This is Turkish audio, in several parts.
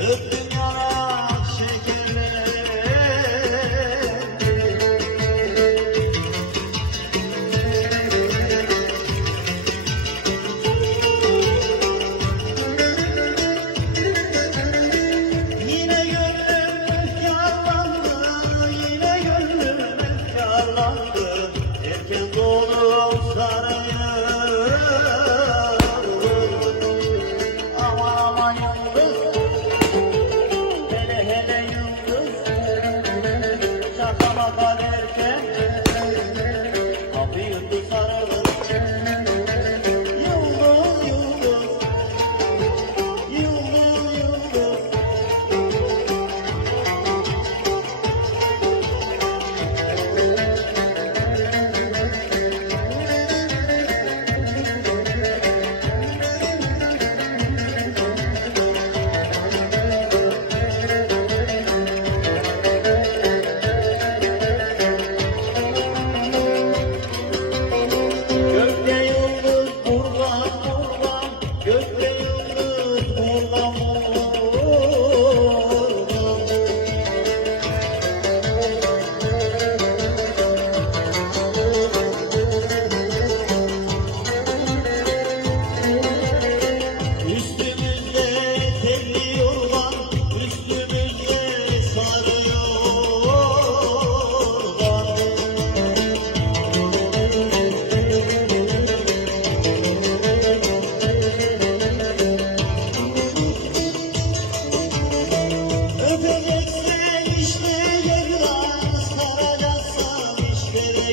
Look. பார்த்து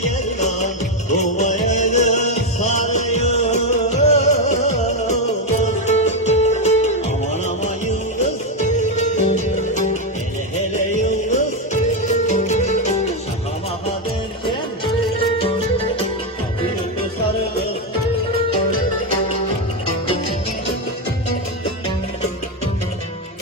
yayla doğar.